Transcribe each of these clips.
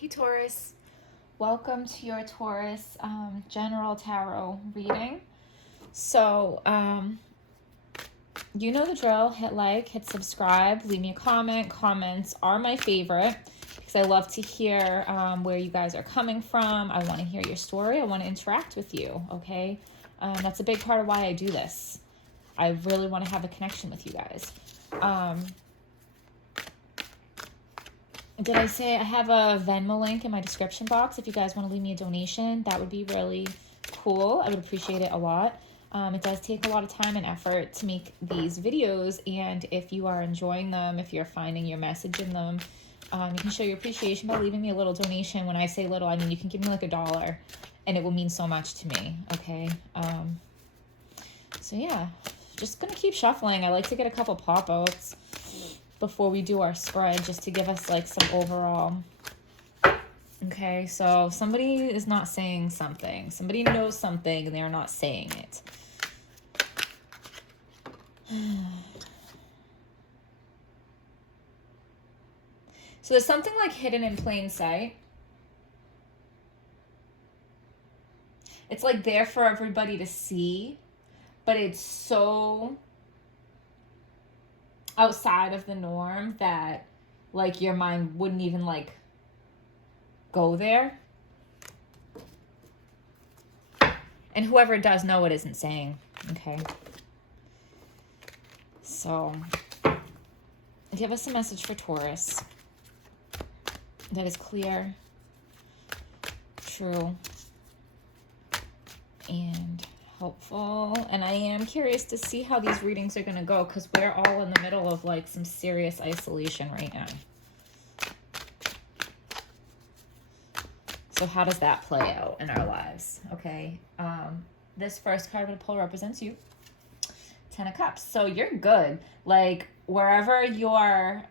Hey Taurus, welcome to your Taurus general tarot reading. So, you know the drill. Hit like, hit subscribe, leave me a comment. Comments are my favorite because I love to hear where you guys are coming from. I want to hear your story. I want to interact with you, okay? That's a big part of why I do this. I really want to have a connection with you guys. Did I say I have a Venmo link in my description box? If you guys want to leave me a donation, that would be really cool. I would appreciate it a lot. It does take a lot of time and effort to make these videos, and if you are enjoying them, if you're finding your message in them, you can show your appreciation by leaving me a little donation. When I say little, I mean you can give me like $1, and it will mean so much to me, okay? So yeah, just gonna keep shuffling. I like to get a couple pop-outs before we do our spread, just to give us like some overall. Okay, so somebody is not saying something. Somebody knows something and they're not saying it. So there's something like hidden in plain sight. It's like there for everybody to see, but it's so outside of the norm that like your mind wouldn't even like go there. And whoever does know it isn't saying, okay? So give us a message for Taurus that is clear, true, and helpful. And I am curious to see how these readings are going to go, because we're all in the middle of like some serious isolation right now. So how does that play out in our lives? Okay, this first card I'm going to pull represents you. 10 of Cups. So you're good. Like wherever you're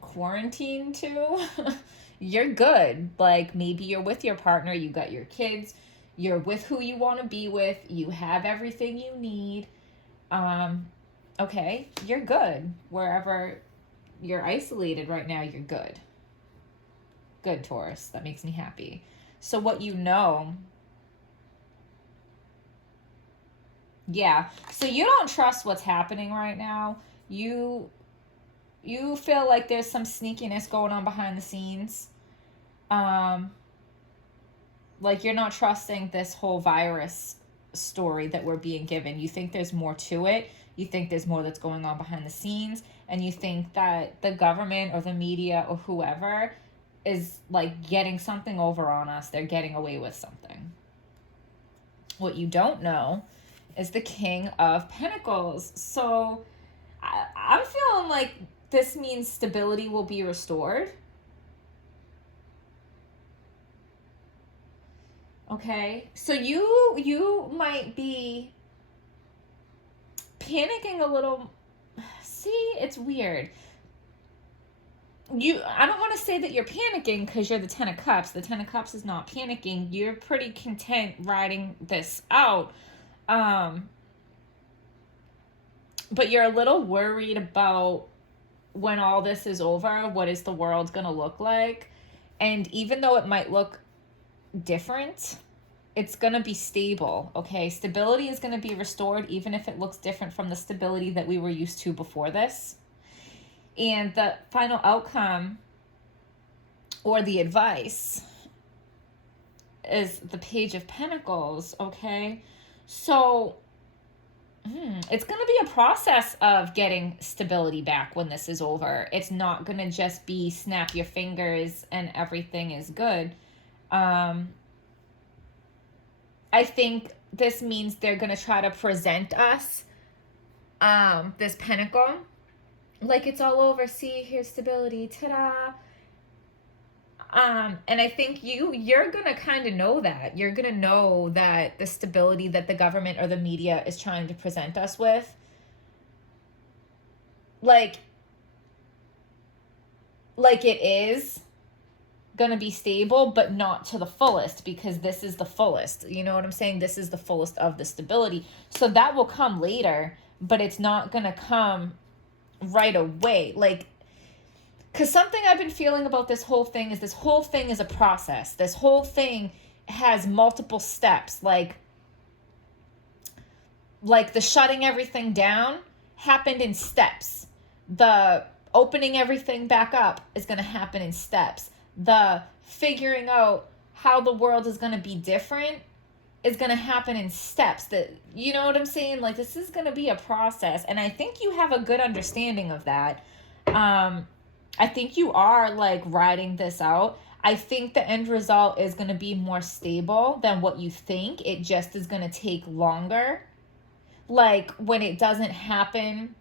quarantined to, you're good. Like maybe you're with your partner, you got your kids, you're with who you want to be with, you have everything you need. Okay, you're good. Wherever you're isolated right now, you're good. Good, Taurus. That makes me happy. So what you know, yeah. So you don't trust what's happening right now. You feel like there's some sneakiness going on behind the scenes. Like you're not trusting this whole virus story that we're being given. You think there's more to it. You think there's more that's going on behind the scenes, and you think that the government or the media or whoever is like getting something over on us. They're getting away with something. What you don't know is the King of Pentacles. So I'm feeling like this means stability will be restored. Okay, so you might be panicking a little. See, it's weird. I don't want to say that you're panicking because you're the 10 of Cups. The 10 of Cups is not panicking. You're pretty content riding this out. But you're a little worried about when all this is over, what is the world going to look like? And even though it might look different, it's going to be stable, okay? Stability is going to be restored even if it looks different from the stability that we were used to before this. And the final outcome or the advice is the Page of Pentacles, okay? So it's going to be a process of getting stability back when this is over. It's not going to just be snap your fingers and everything is good. I think this means they're going to try to present us this pentacle like it's all over. See, here's stability, ta-da. And I think you're going to kind of know that. You're going to know that the stability that the government or the media is trying to present us with, like it is going to be stable, but not to the fullest, because this is the fullest. You know what I'm saying? This is the fullest of the stability. So that will come later, but it's not going to come right away. Like, Because something I've been feeling about this whole thing is a process. This whole thing has multiple steps. Like the shutting everything down happened in steps. The opening everything back up is going to happen in steps. The figuring out how the world is going to be different is going to happen in steps. That, you know what I'm saying? Like, this is going to be a process. And I think you have a good understanding of that. I think you are, like, riding this out. I think the end result is going to be more stable than what you think. It just is going to take longer. Like, when it doesn't happen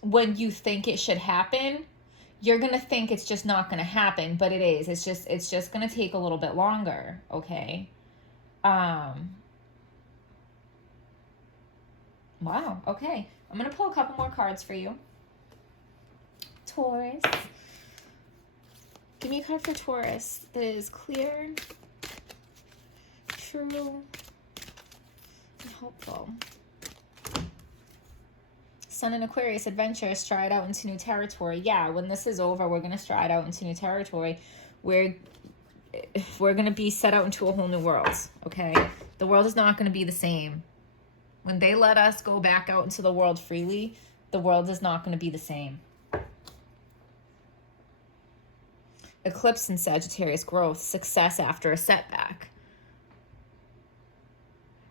when you think it should happen, you're going to think it's just not going to happen, but it is. It's just going to take a little bit longer, okay? Wow, okay. I'm going to pull a couple more cards for you. Taurus. Give me a card for Taurus that is clear, true, and hopeful. Sun in Aquarius, adventure, stride out into new territory. Yeah, when this is over, we're going to stride out into new territory. We're going to be set out into a whole new world, okay? The world is not going to be the same. When they let us go back out into the world freely, the world is not going to be the same. Eclipse in Sagittarius, growth, success after a setback.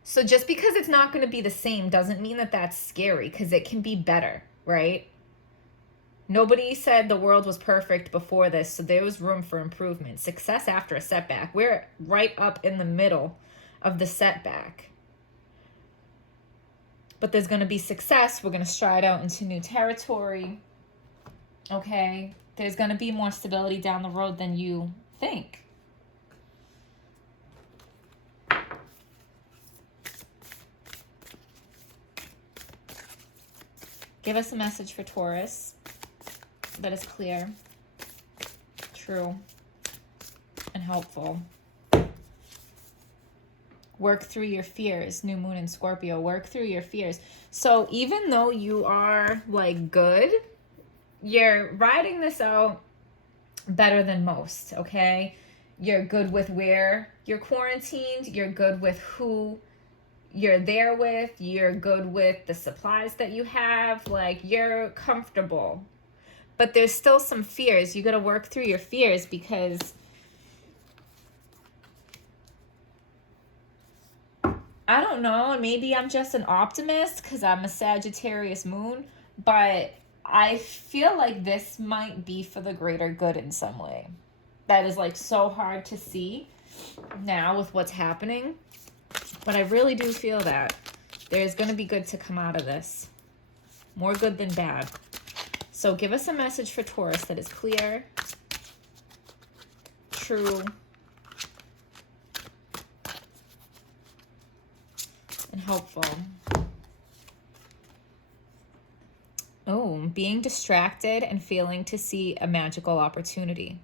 So just because it's not going to be the same doesn't mean that that's scary, because it can be better, right? Nobody said the world was perfect before this, so there was room for improvement. Success after a setback. We're right up in the middle of the setback. But there's going to be success. We're going to stride out into new territory. Okay? There's going to be more stability down the road than you think. Give us a message for Taurus that is clear, true, and helpful. Work through your fears. New moon in Scorpio. Work through your fears. So even though you are, like, good, you're riding this out better than most, okay? You're good with where you're quarantined. You're good with who you're there with. You're good with the supplies that you have. Like, you're comfortable. But there's still some fears. You got to work through your fears, because I don't know, maybe I'm just an optimist because I'm a Sagittarius moon, but I feel like this might be for the greater good in some way. That is, like, so hard to see now with what's happening. But I really do feel that there's going to be good to come out of this. More good than bad. So give us a message for Taurus that is clear, true, and helpful. Oh, being distracted and failing to see a magical opportunity.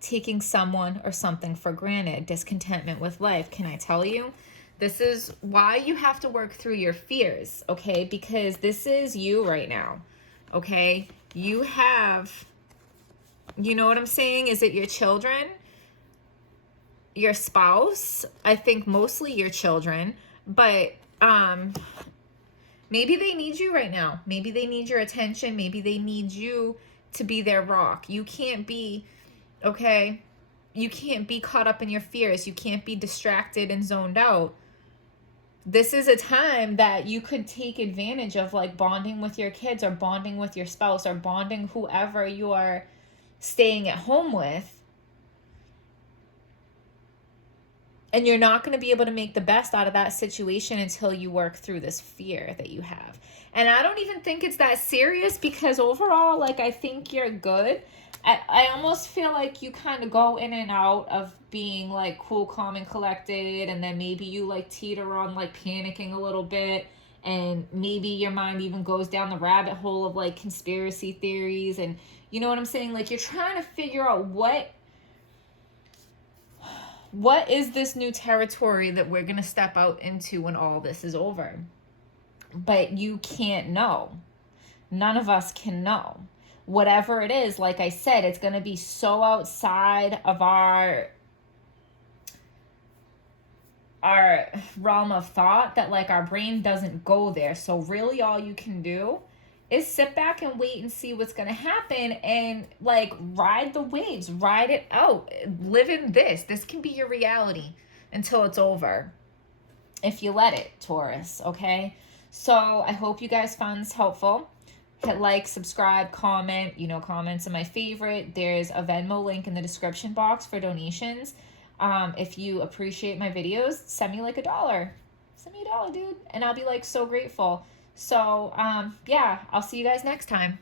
Taking someone or something for granted. Discontentment with life. Can I tell you? This is why you have to work through your fears, okay? Because this is you right now, okay? You have, you know what I'm saying? Is it your children? Your spouse? I think mostly your children. But maybe they need you right now. Maybe they need your attention. Maybe they need you to be their rock. You can't be, okay? You can't be caught up in your fears. You can't be distracted and zoned out. This is a time that you could take advantage of, like, bonding with your kids or bonding with your spouse or bonding whoever you are staying at home with. And you're not going to be able to make the best out of that situation until you work through this fear that you have. And I don't even think it's that serious, because overall, like, I think you're good. I almost feel like you kind of go in and out of being, like, cool, calm, and collected, and then maybe you, like, teeter on, like, panicking a little bit, and maybe your mind even goes down the rabbit hole of, like, conspiracy theories, and you know what I'm saying? Like, you're trying to figure out what is this new territory that we're going to step out into when all this is over? But you can't know. None of us can know. Whatever it is, like I said, it's going to be so outside of our realm of thought that like our brain doesn't go there. So really all you can do is sit back and wait and see what's going to happen, and like ride the waves, ride it out, live in this can be your reality until it's over, if you let it, Taurus. Okay, so I hope you guys found this helpful. Hit like, subscribe, comment. You know, comments are my favorite. There's a Venmo link in the description box for donations. If you appreciate my videos, send me like $1. Send me $1, dude, and I'll be like so grateful. So yeah, I'll see you guys next time.